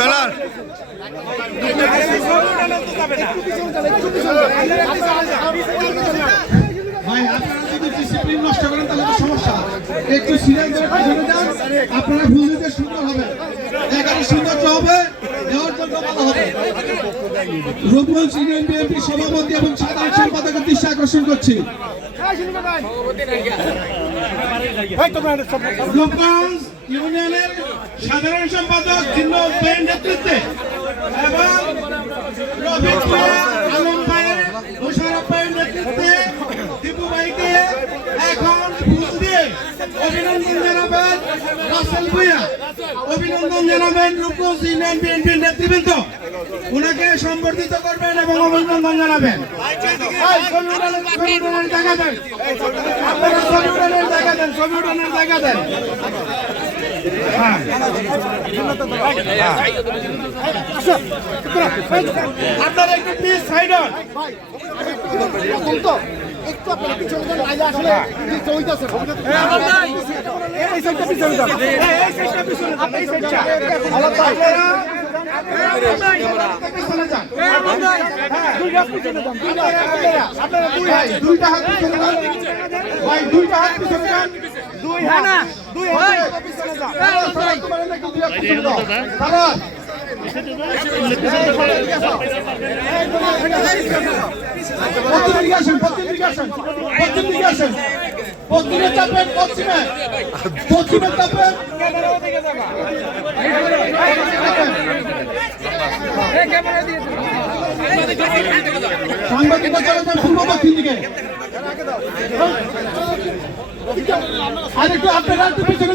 Dollar ভাই আপনারা যদি ডিসিপ্লিন নষ্ট করেন তাহলে তো সমস্যা। একটু সিরিয়াস ধরে পিছনে যান, আপনারা ভুল দিতে সুন্দর হবে, এখানে সৌন্দর্য হবে, দেওয়ার জন্য ভালো হবে। রূপগঞ্জ ইউনিয়ন বিএনপি সভাপতি এবং সাধারণ সম্পাদকের দৃষ্টি আকর্ষণ করছি। রূপগঞ্জ ইউনিয়নের সাধারণ সম্পাদক জিন্নাত ভাইয়ের নেতৃত্বে এবং রফিক ভাই, আলম ভাইয়ের, মোশাররফ ভাইয়ের নেতৃত্বে দীপু ভাইকে এখন ফুল দিয়ে অভিনন্দন জানাবেন। রাসেল ভূঁইয়া অভিনন্দন জানাবেন। রূপগঞ্জ ইউনিয়ন বিএনপির নেতৃবৃন্দ ওনাকে সম্বর্ধিত করবেন এবং অভিনন্দন জানাবেন। জায়গা দেন, আপনারা ছবি উঠানের জায়গা দেন, ছবি উঠানের জায়গা দেন। আপনারা একটু প্লিজ সাইড হন। একটু আপনারা পিছনে যান, আইলে আসলে হইতাছে এই সাইডটা পিছনে যান, এই সাইডটা পিছনে যান, এই সাইডটা আপনারা দুইটা হাত পিছনে যান ভাই, দুইটা হাত পিছনে যান, দুই হাত না, দুই হাত পিছনে যান। পশ্চিমে চাপেন, পশ্চিমে চাপেন, সাংবাদিকরা চলে যান পূর্ব পশ্চিম দিকে। আরেকটু আপনারা একটু পিছনে